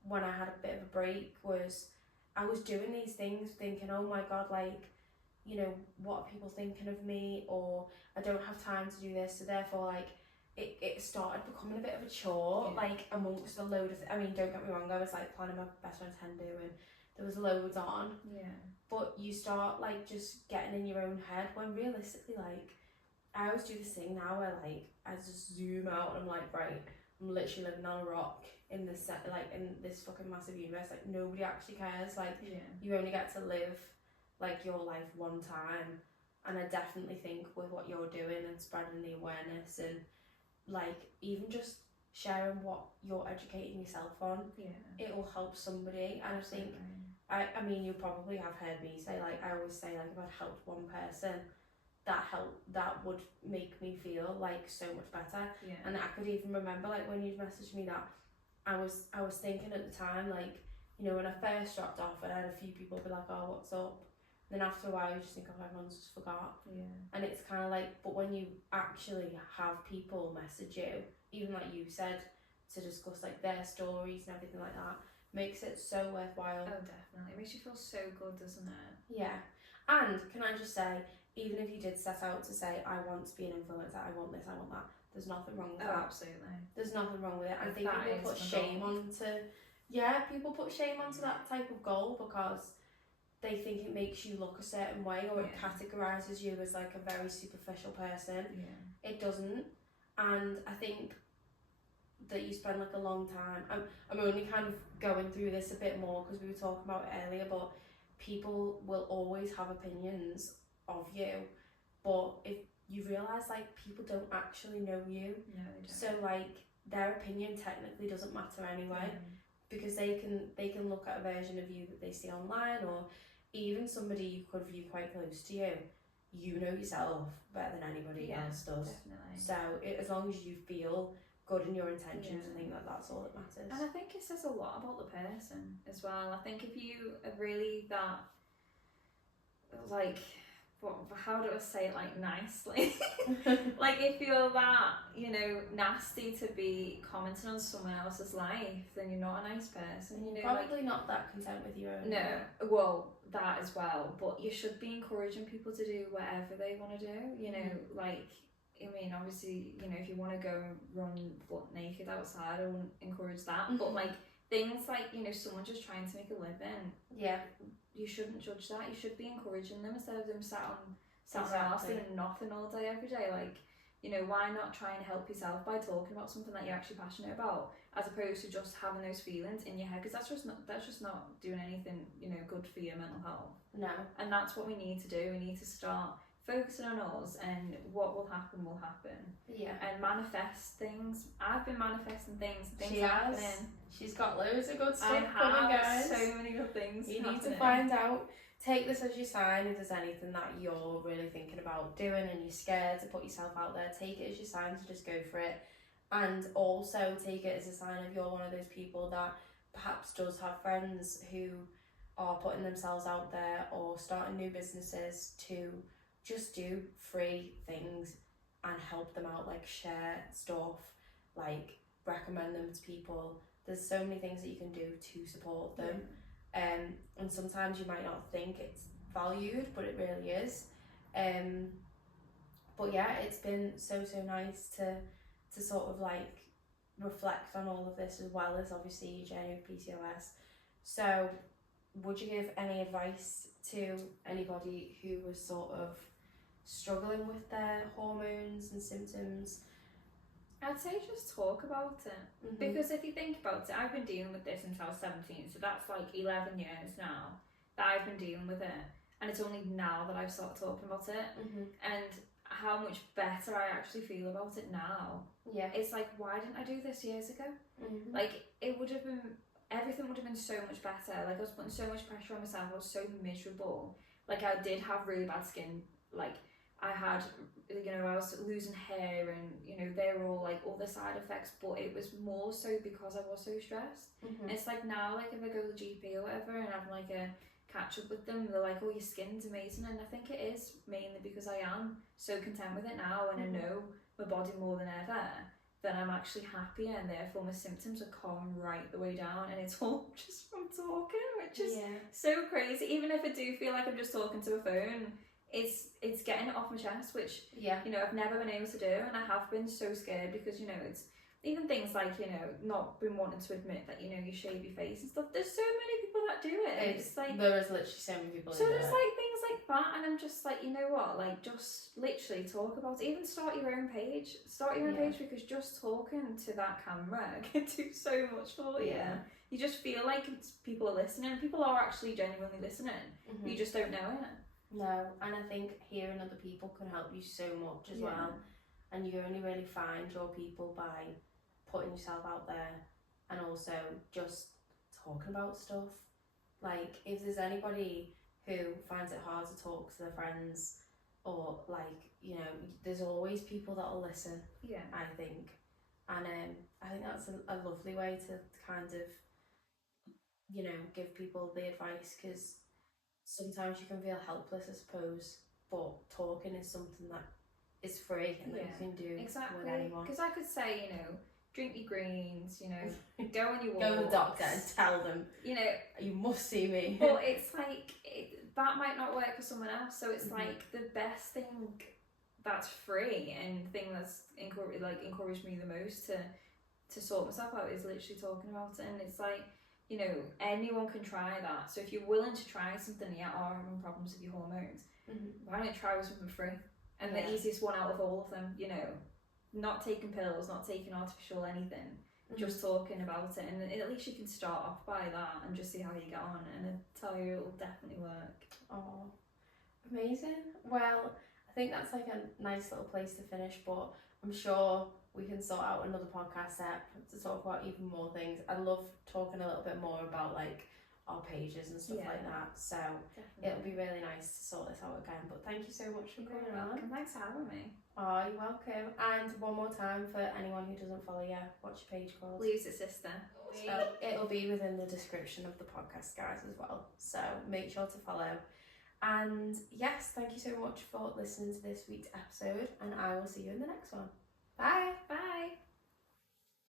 when I had a bit of a break, was I was doing these things thinking, oh my god, like, you know, what are people thinking of me, or I don't have time to do this, so therefore, like, it started becoming a bit of a chore, like, amongst a load of I mean, don't get me wrong, I was like planning my best friend's hen do and there was loads on, but you start like just getting in your own head, when realistically, like, I always do this thing now where like I just zoom out and I'm like, right, I'm literally living on a rock in this like in this fucking massive universe, like nobody actually cares, like you only get to live like your life one time. And I definitely think with what you're doing and spreading the awareness and like even just sharing what you're educating yourself on, it will help somebody. And I think I mean, you probably have heard me say, like, I always say, like, if I'd helped one person, that would make me feel like so much better. And I could even remember, like, when you messaged me that, I was thinking at the time, like, you know, when I first dropped off, I had a few people be like, oh, what's up? And then after a while you just think, oh, everyone's just forgot. And it's kind of like, but when you actually have people message you, even like you said, to discuss like their stories and everything like that, makes it so worthwhile. Oh, definitely. It makes you feel so good, doesn't it? Yeah. And can I just say, even if you did set out to say, I want to be an influencer, I want this, I want that, there's nothing wrong with that. Absolutely. There's nothing wrong with it. I think people put shame onto that type of goal because they think it makes you look a certain way, or it categorises you as like a very superficial person. It doesn't. And I think that you spend like a long time, I'm only kind of going through this a bit more because we were talking about it earlier, but people will always have opinions of you, but if you realise like people don't actually know you, so like their opinion technically doesn't matter anyway, because they can look at a version of you that they see online, or even somebody you could view quite close to you. You know yourself better than anybody else does. Definitely. So as long as you feel good in your intentions, I think that's all that matters. And I think it says a lot about the person as well. I think if you are really that, like, how do I say it, like, nicely? Like, if you're that, you know, nasty to be commenting on someone else's life, then you're not a nice person. You know, probably like, not that content with your own. No, well, that as well. But you should be encouraging people to do whatever they want to do. You know, like, I mean, obviously, you know, if you want to go and run butt naked outside, I wouldn't encourage that. But like things like, you know, someone just trying to make a living. You shouldn't judge that. You should be encouraging them instead of them sat on their arse doing nothing all day every day. Like, you know, why not try and help yourself by talking about something that you're actually passionate about, as opposed to just having those feelings in your head, because that's just not doing anything, you know, good for your mental health. No. And that's what we need to do. We need to start focusing on us, and what will happen will happen. Yeah. And manifest things. I've been manifesting things. Things She happening. has. She's got loads of good I stuff coming, guys. have so many good things. You happening. need to find out. Take this as your sign. If there's anything that you're really thinking about doing and you're scared to put yourself out there, take it as your sign to just go for it. And also take it as a sign of you're one of those people that perhaps does have friends who are putting themselves out there or starting new businesses to just do free things and help them out, like share stuff, like recommend them to people. There's so many things that you can do to support them. And sometimes you might not think it's valued, but it really is. But yeah, it's been so nice to sort of like reflect on all of this, as well as obviously your journey with PCOS. So would you give any advice to anybody who was sort of struggling with their hormones and symptoms? I'd say just talk about it. Because if you think about it, I've been dealing with this since I was 17, so that's like 11 years now that I've been dealing with it, and it's only now that I've started talking about it. And how much better I actually feel about it now. Yeah. It's like, why didn't I do this years ago? Like, it would have been, everything would have been so much better. Like, I was putting so much pressure on myself. I was so miserable. Like, I did have really bad skin. Like, I had, you know, I was losing hair, and, you know, they were all like other side effects, but it was more so because I was so stressed. And it's like now, like, if I go to the GP or whatever and have like a catch up with them, they're like, oh, your skin's amazing, and I think it is mainly because I am so content with it now, and I know my body more than ever, that I'm actually happier, and therefore my symptoms are calm right the way down, and it's all just from talking, which is so crazy. Even if I do feel like I'm just talking to a phone, it's getting it off my chest, which you know, I've never been able to do, and I have been so scared, because, you know, it's even things like, you know, not been wanting to admit that, you know, you shave your face and stuff. There's so many people that do it. It's like, there is literally so many people. So there's like things like that, and I'm just like, you know what, like, just literally talk about it. Even start your own page. Start your own page, because just talking to that camera can do so much for you. You just feel like people are listening. People are actually genuinely listening. You just don't know it. No, and I think hearing other people can help you so much as well. And you only really find your people by putting yourself out there, and also just talking about stuff. Like, if there's anybody who finds it hard to talk to their friends, or like, you know, there's always people that will listen. I think, and I think that's a lovely way to kind of, you know, give people the advice, because sometimes you can feel helpless, I suppose, but talking is something that is free and that you can do with anyone. Because I could say, you know, drink your greens, you know, go on your walks. Go to the doctor and tell them, you know, you must see me. But it's like, that might not work for someone else, so it's like the best thing that's free, and thing that's encouraged me the most to sort myself out is literally talking about it. And it's like, you know, anyone can try that. So if you're willing to try something and you are having problems with your hormones, why don't you try with something free? And the easiest one out of all of them, you know, not taking pills, not taking artificial anything, just talking about it, and at least you can start off by that and just see how you get on, and I tell you, it will definitely work. Oh, amazing. Well, I think that's like a nice little place to finish, but I'm sure we can sort out another podcast app to talk about even more things. I love talking a little bit more about like our pages and stuff like that, so it'll be really nice to sort this out again. But thank you so much for coming on. Thanks for having me. Oh, you're welcome. And one more time, for anyone who doesn't follow you, what's your page called? Leaves it sister. So it'll be within the description of the podcast, guys, as well, so make sure to follow. And yes, thank you so much for listening to this week's episode, and I will see you in the next one. Bye. Bye.